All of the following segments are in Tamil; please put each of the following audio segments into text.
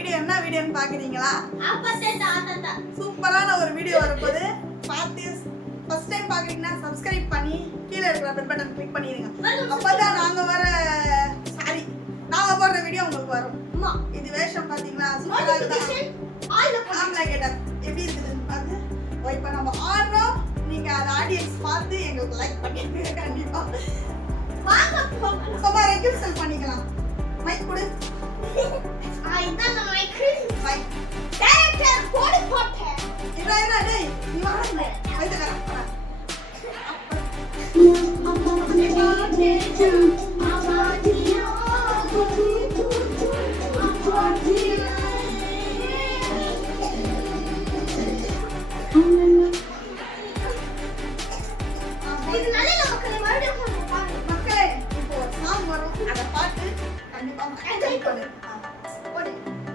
வீடியோ என்ன வீடியோன்னு பாக்குறீங்களா? சூப்பரான ஒரு வீடியோ வரப்போகுது. பார்த்து ஃபர்ஸ்ட் டைம் பாக்குறீங்கன்னா சப்ஸ்கிரைப் பண்ணி கீழ இருக்கிற பெல் பட்டன் கிளிக் பண்ணிடுங்க. அப்பதான் நாங்க போடுற வீடியோ உங்களுக்கு வரும். இது வேஷம் பாத்தீங்களா? சூப்பரா இருக்கு. ஆம்லா கெட்டப் எப்படி இருக்குதுன்னு பாத்து இப்போ நம்ம ஆடுறோம். நீங்க அந்த ஆடியன்ஸ் பார்த்து எங்களுக்கு லைக் பண்ணிடுங்க கண்டிப்பா. வாங்க போகலாம். சும்மா ரெஜிஸ்டர் பண்ணிக்கலாம். மைக் கொடு. இதான் மைக். மைக். டைரக்டர் கோட் போட்டேன். இறா டேய். நீ வாங்க. வைதகரா.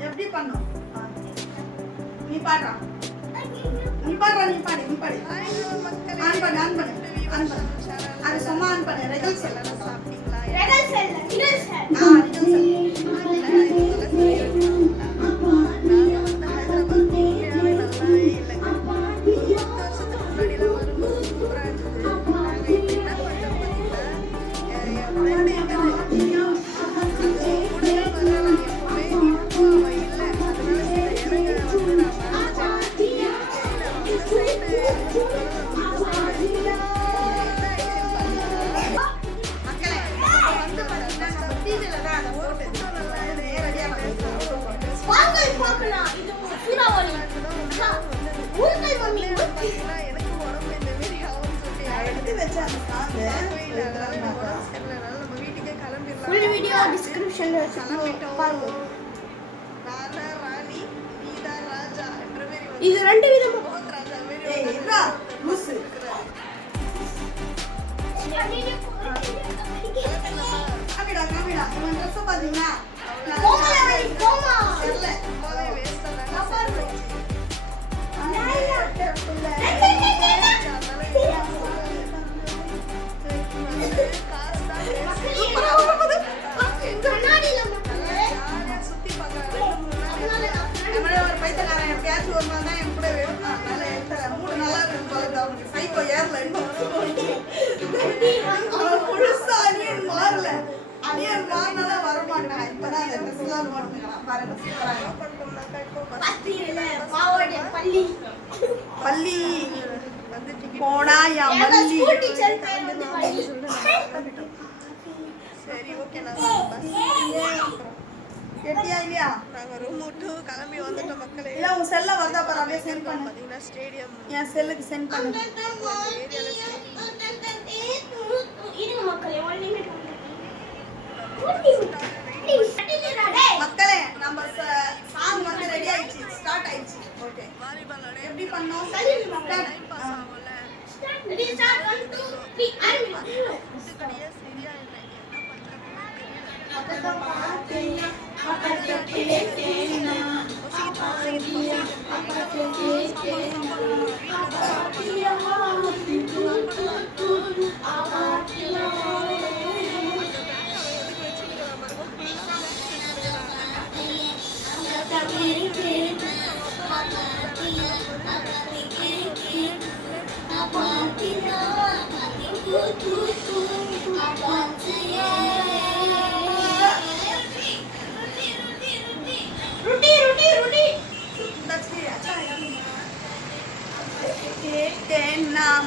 எப்படி பண்ணோம்? நீ பாடுறா. நீ பாடு. ஆன் பண்ணு. அது சும்மா ஆன் பண்ணு. ரெகல் செல் சாப்பிட்டீங்களா? ரெகல் செல். ஃபுல் வீடியோ டிஸ்கிரிப்ஷன்ல பாருங்க. ராணி நீதா ராஜா என்ற பேர் இது ரெண்டு விதமா ஏய் இதா லூஸ் காமிடா இவன் Dress பாத்தீங்களா? போமா இல்ல போவே வேஸ்ட் தான் பாருங்க. பள்ளி போடாயா மல்லி. சரி ஓகே கேட்டியா இல்லையா? நாங்க ரூம் விட்டு கிளம்பி வந்துட்டோம் மக்களே. இல்ல உன் செல்ல வந்தா பாரு அப்படியே சென்ட் பண்ணு. பாத்தீங்கன்னா ஸ்டேடியம் என் செல்லுக்கு சென்ட் பண்ணு. இருங்க மக்களே 1 நிமிஷம். மக்களே நம்ம சாங் வந்து ரெடி ஆயிடுச்சு. ஸ்டார்ட் ஆயிடுச்சு. ஓகே வாலிபால் எப்படி பண்ணோம்? டைம் பாஸ் ஆகும்ல. ரெடி ஸ்டார்ட் 1 2 3 ஆரம்பிங்க. கடியா சரியா இல்ல என்ன பண்றதுன்னு தெரியல. அப்பதான் பாத்தீங்க அப்பதான் கேட்டேனா பாதியா அப்பதான் கேட்டேனா பாதியா ஆவாதியா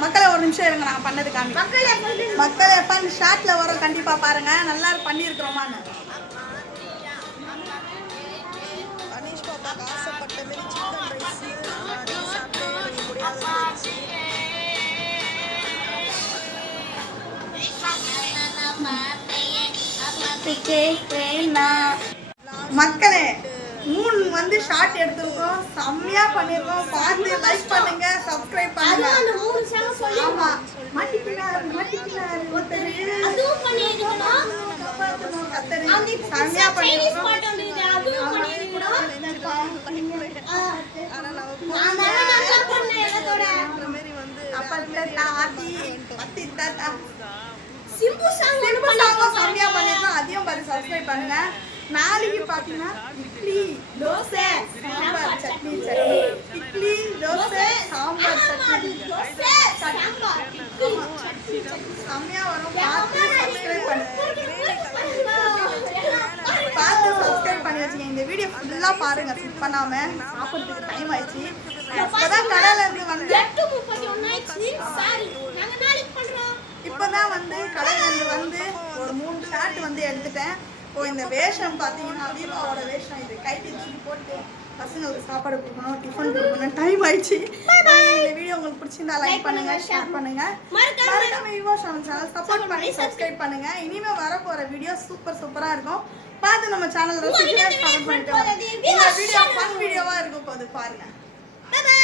மக்களை ஒரு நிமிஷம் இருங்க. நான் பண்ணது காமி மக்களே ஃபன் ஷார்ட்ல வரும். கண்டிப்பா பாருங்க. நல்லா பண்ணியிருக்கிறோமான்னு. அனீஷ் பாப்பா ஆசைப்பட்ட மாதிரி சிக்கன் ரைஸ் சாப்பிட்டு முடியாது. மக்களே 3 வந்து ஷார்ட் எடுத்துருக்கோம். செம்மையா பண்ணிருக்கோம். பார்த்து லைக் பண்ணுங்க, சப்ஸ்கிரைப் பண்ணுங்க. அந்த 3 சாங் சொல்லி ஆமா மாட்டிக்கினார் ஒருத்தர் அதுவும் பண்ணிருக்கோம். கத்தரி செம்மையா பண்ணிருக்கோம். அதுவும் பண்ணிருக்கோம். ஆனா நான் நல்லா பண்ணேன். என்னோட மாதிரி வந்து அப்பா தாத்தி பத்தி தாத்தா சிம்பு சாங் செம்மையா பண்ணிருக்கோம். அதையும் பாரு சப்ஸ்கிரைப் பண்ணுங்க. நாளைக்கு பாத்தீங்கன்னா இட்லி தோசை சாம்பார் சட்னி இட்லி தோசை சாம்பார் சட்னி செம்மையா வரும். பார்த்து சப்ஸ்கிரைப் பண்ணி வச்சுக்கோங்க. இந்த வீடியோ ஃபுல்லா பாருங்க, ஸ்கிப் பண்ணாம. சாப்பிட்றதுக்கு டைம் ஆயிடுச்சு. இப்பதான் கடையில இருந்து வந்து இப்பதான் வந்து கடையில இருந்து வந்து ஒரு 3 ஷர்ட் வந்து எடுத்துட்டேன். இப்போ இந்த வேஷம் பாத்தீங்கன்னா வீவாவோட வேஷம். இது கைட்டி தூக்கி போட்டு பசங்களுக்கு சாப்பாடு கொடுக்கணும், டிஃபன் கொடுக்கணும். டைம் ஆயிடுச்சு. இந்த வீடியோ உங்களுக்கு பிடிச்சிருந்தா லைக் பண்ணுங்க, ஷேர் பண்ணுங்க, மறக்காம விவோ சேனல் சப்போர்ட் பண்ணி சப்ஸ்கிரைப் பண்ணுங்க. இனிமே வர போற வீடியோ சூப்பரா இருக்கும். பார்த்து நம்ம சேனல் சப்ஸ்கிரைப் பண்ணிட்டு இந்த வீடியோ ஃபன் வீடியோவா இருக்கும் போது பாருங்க. Bye by.